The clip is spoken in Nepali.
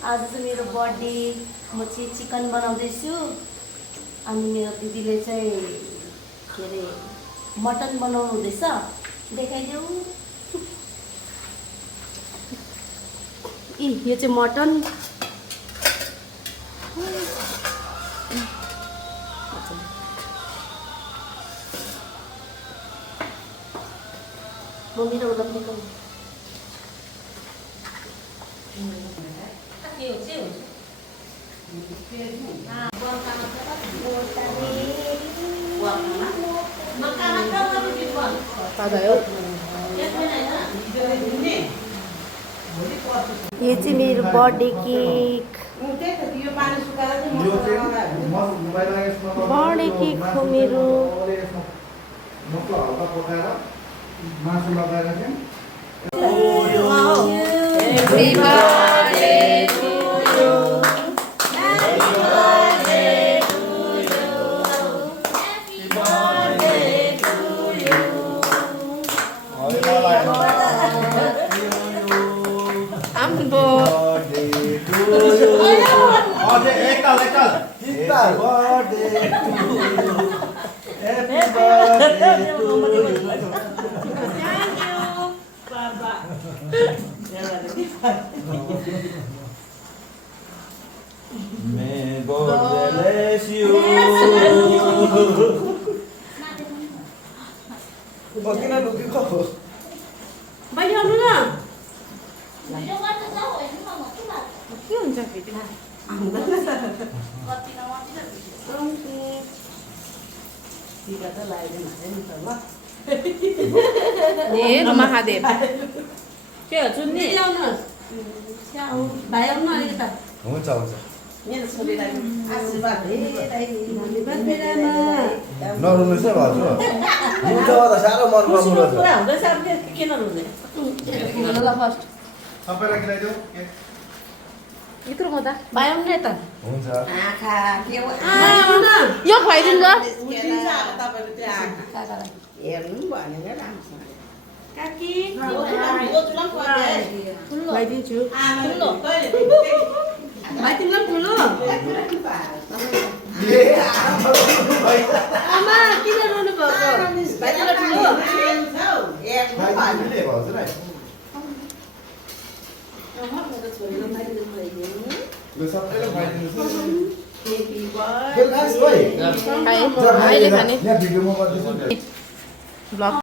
आज चाहिँ मेरो बर्थडे म चाहिँ चिकन बनाउँदैछु अनि मेरो दिदीले चाहिँ के अरे मटन बनाउनु हुँदैछ देखाइदेऊ यो चाहिँ मटन मम्मी र उता पनि यो चाहिँ मेरो बर्थडे केक बर्थडे केक हो मेरो मासु लगाएर चाहिँ May God bless you. बकिन लुकी को बहिनी आउनु न के हुन्छ फेरि महादेव के हो चुन्नी भाइ आउनु अलिकता हुन्छ हुन्छ मेरो छोरीलाई आशीर्वाद नरुनुहोस् है भाउजू हुन्छ त साह्रो मन पर्नु पुरा हुँदैछ अब किन रुँदैन ल फर्स्ट सबैलाई खिलाइदेऊ यत्रो मदा भाइ आउनु न यता हुन्छ आँखा के हो यो खुवाइदिनु ल बुझिन्छ अब तपाईँको त्यो आँखा हेर्नु भनेर राम्रोसँग काकी खुवाइदिन्छु भाइ तिमीलाई ठुलो आमा किन रुनु भएको भाइ तिमीलाई ठुलो खाइदिनुले भाउजूलाई ल सबैलाई खाइदिनुहोस् अहिले खाने यहाँ भिडियोमा गर्दैछु ब्लग